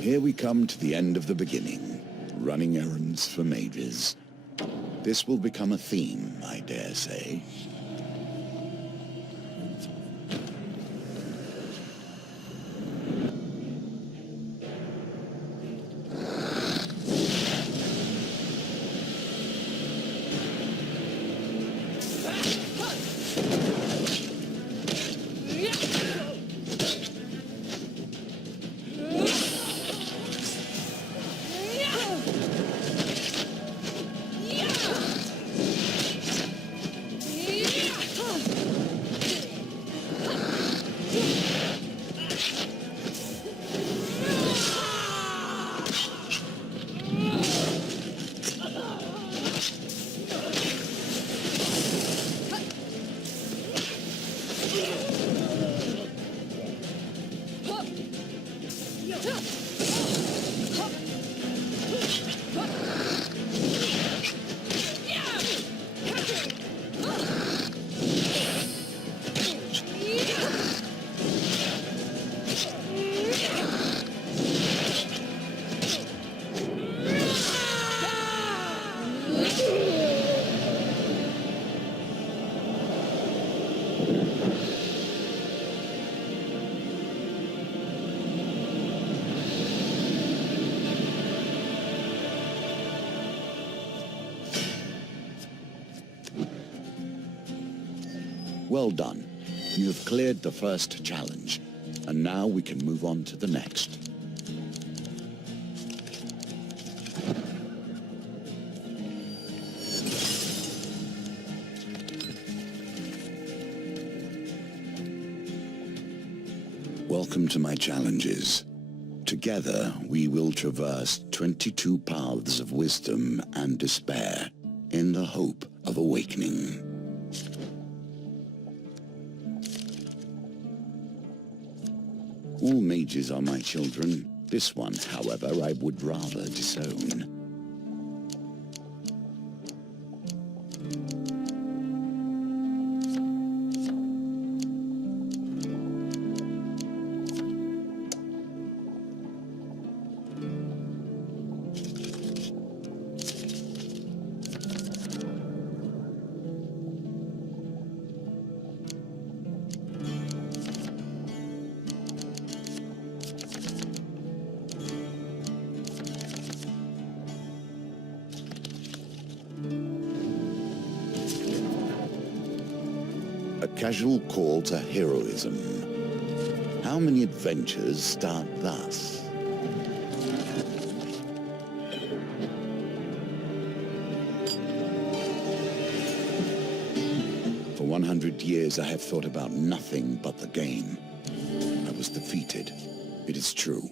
Here we come to the end of the beginning, running errands for mages. This will become a theme, I dare say. Well done. You have cleared the first challenge, and now we can move on to the next. Welcome to my challenges. Together, we will traverse 22 paths of wisdom and despair in the hope of awakening. All mages are my children. This one, however, I would rather disown. A casual call to heroism. How many adventures start thus? For 100 years I have thought about nothing but the game. I was defeated. It is true.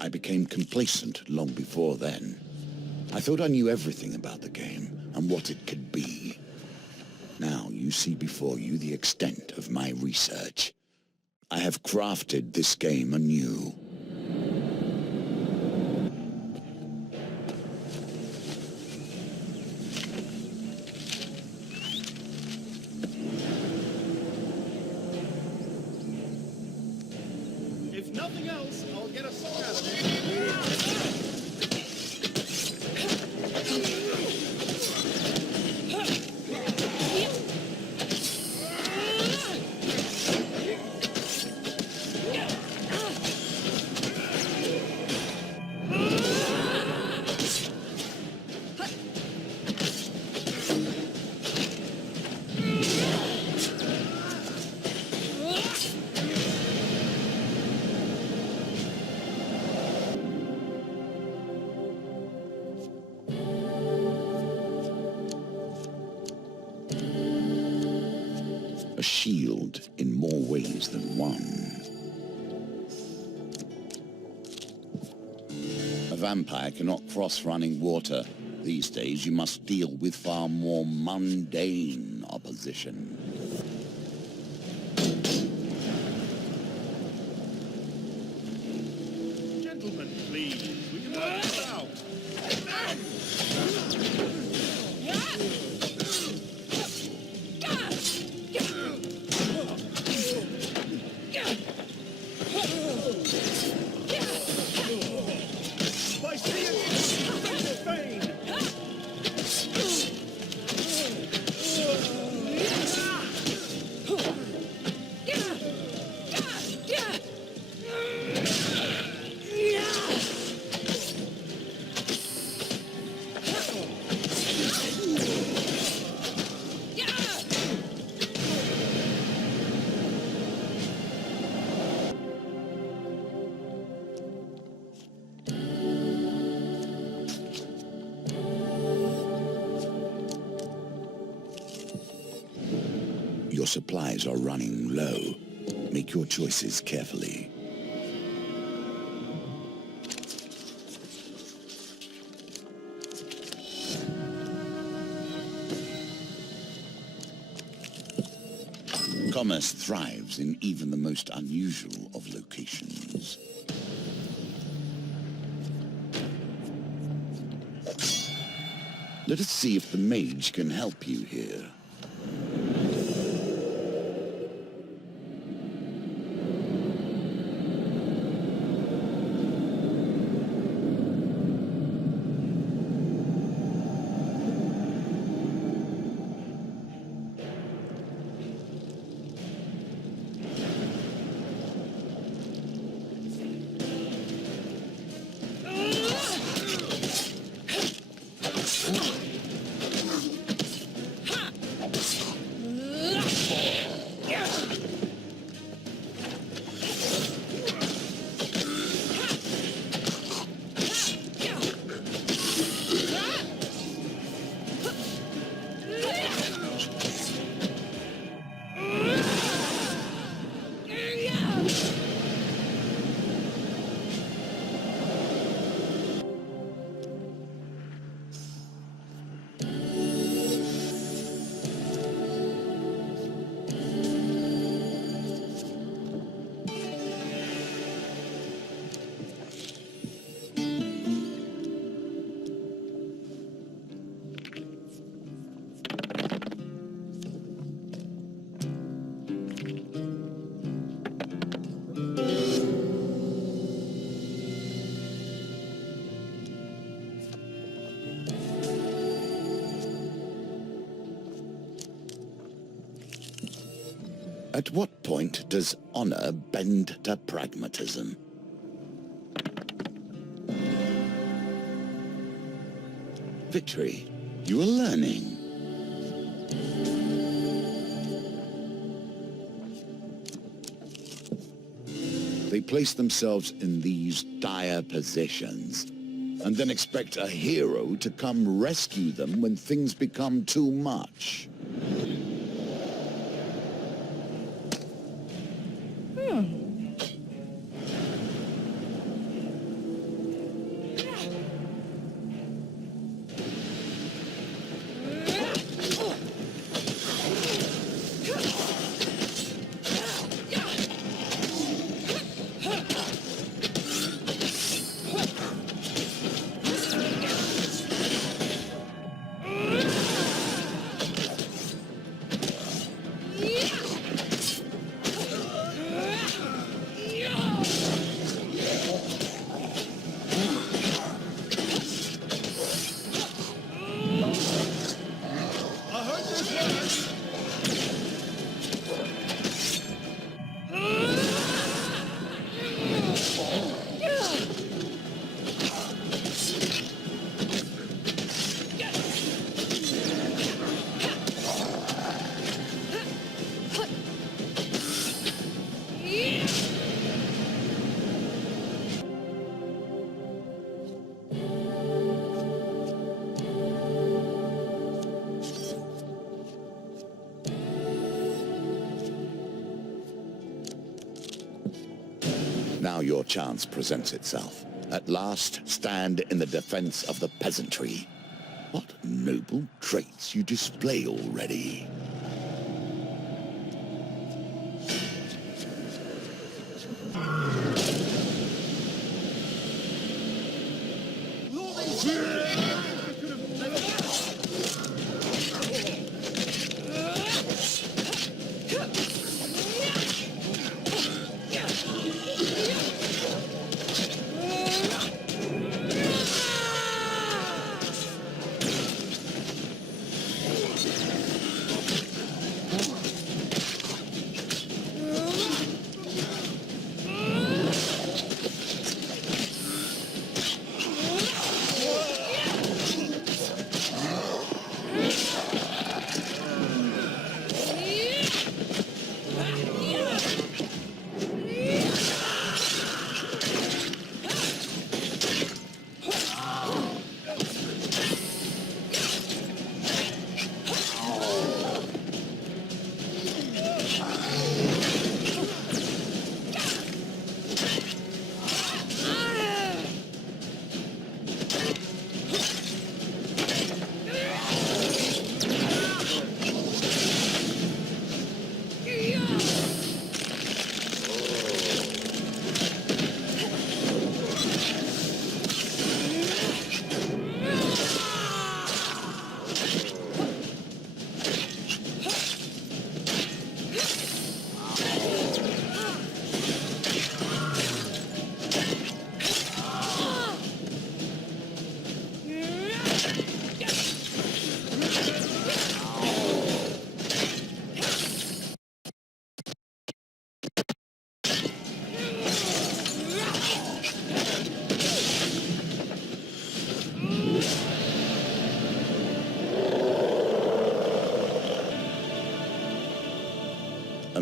I became complacent long before then. I thought I knew everything about the game and what it could be. Now you see before you the extent of my research. I have crafted this game anew. If nothing else, I'll get a song out of it. A shield in more ways than one. A vampire cannot cross running water. These days you must deal with far more mundane opposition. Gentlemen, please. We can work this out. your supplies are running low. Make your choices carefully. Commerce thrives in even the most unusual of locations. Let us see if the mage can help you here. At what point does honor bend to pragmatism? Victory, you are learning. They place themselves in these dire positions and then expect a hero to come rescue them when things become too much. Now your chance presents itself. At last, stand in the defense of the peasantry. What noble traits you display already.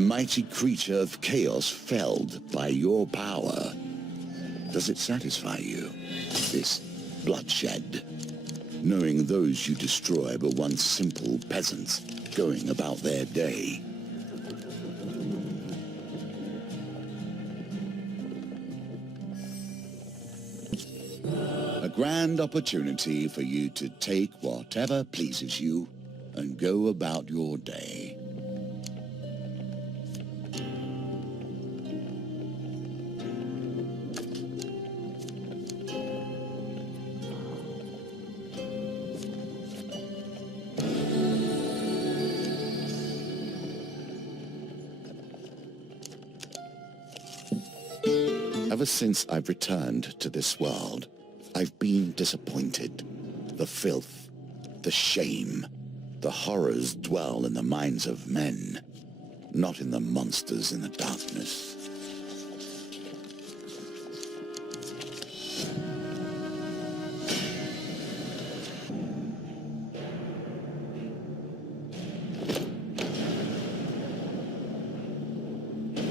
mighty creature of chaos felled by your power. Does it satisfy you, this bloodshed? Knowing those you destroy were once simple peasants going about their day. A grand opportunity for you to take whatever pleases you and go about your day. Ever since I've returned to this world, I've been disappointed. The filth, the shame, the horrors dwell in the minds of men, not in the monsters in the darkness.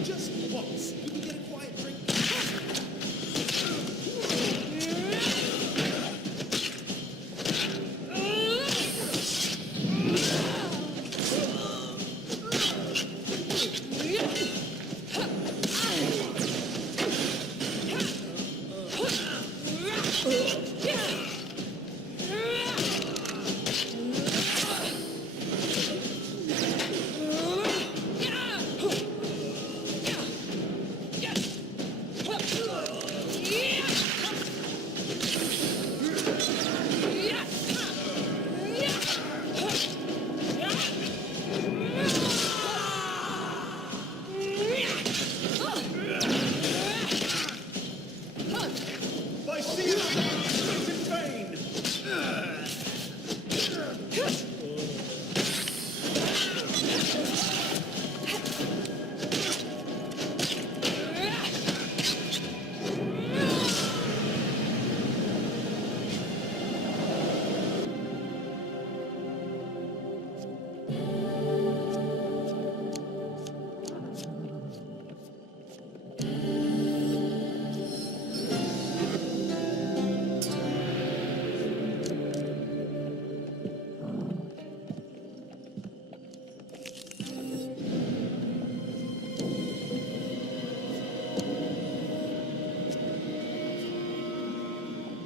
Just once, you can get a quiet drink. I see it! It's in vain!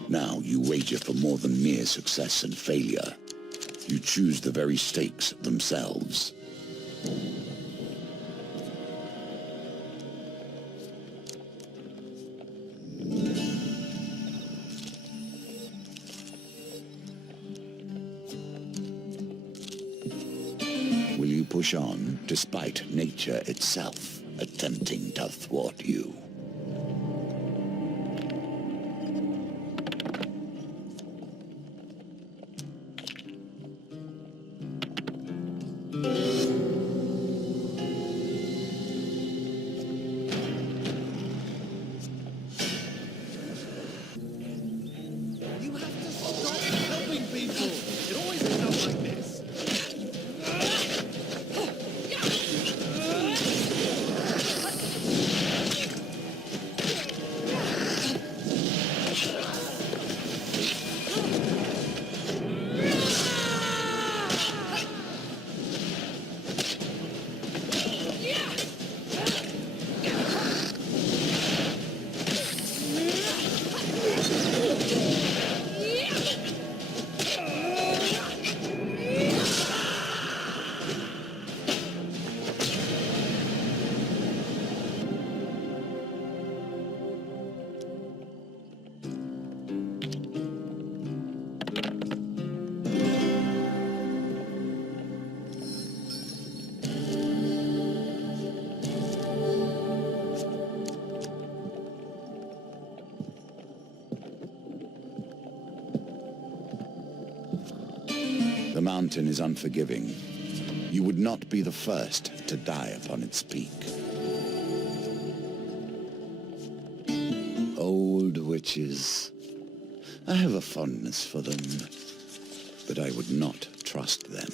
Now you wager for more than mere success and failure. You choose the very stakes themselves. Will you push on despite nature itself attempting to thwart you? You have to stop helping people! It always ends up like this! The mountain is unforgiving. You would not be the first to die upon its peak. Old witches. I have a fondness for them, but I would not trust them.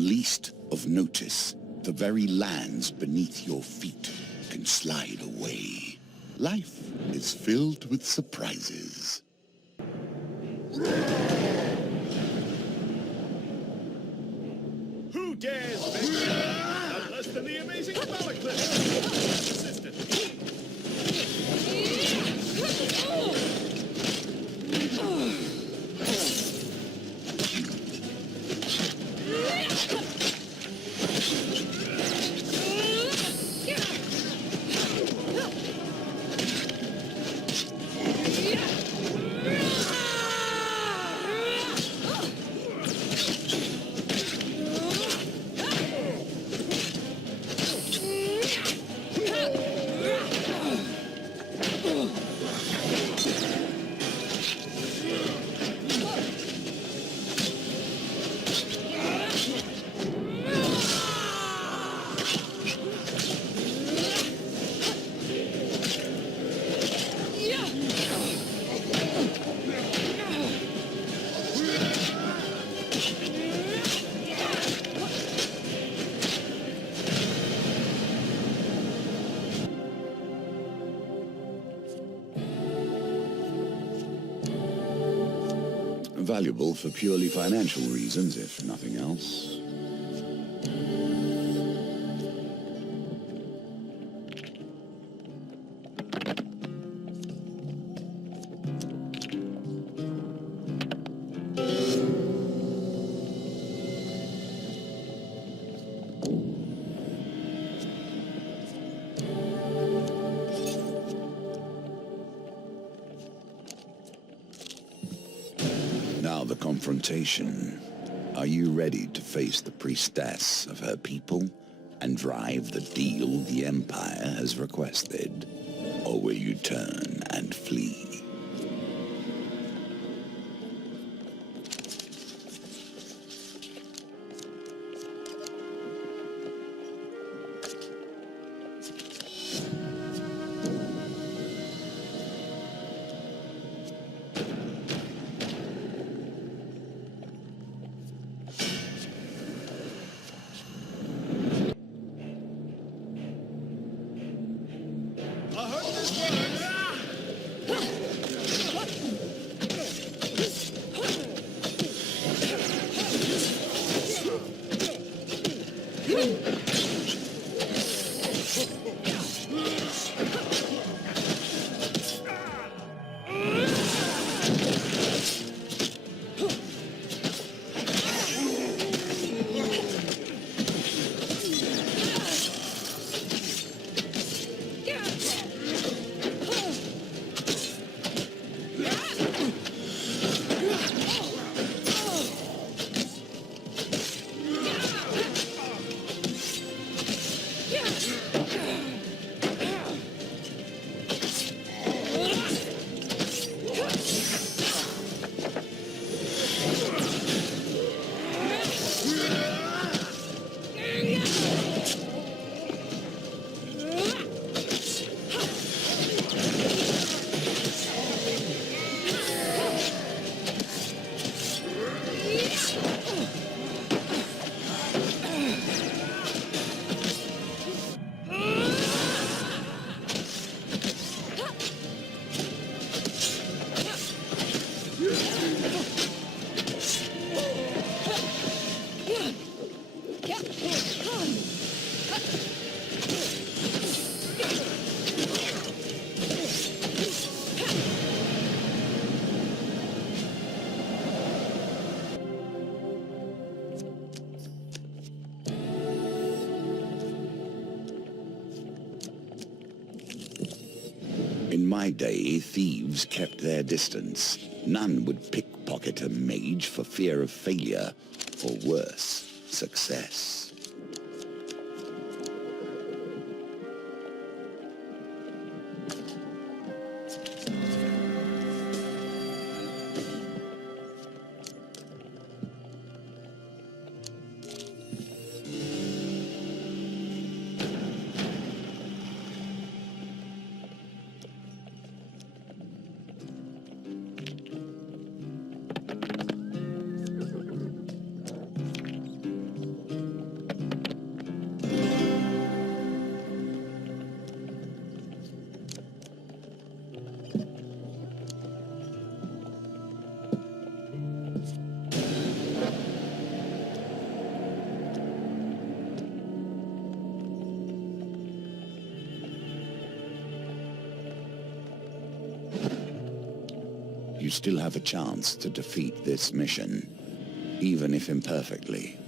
least of notice, the very lands beneath your feet can slide away. Life is filled with surprises. Who dares venture? None less than the amazing Malaklis! Assistant. Valuable for purely financial reasons, if nothing else. Now the confrontation. Are you ready to face the priestess of her people and drive the deal the Empire has requested? Or will you turn and flee? In my day, thieves kept their distance. None would pickpocket a mage for fear of failure, or worse, success. You still have a chance to defeat this mission, even if imperfectly.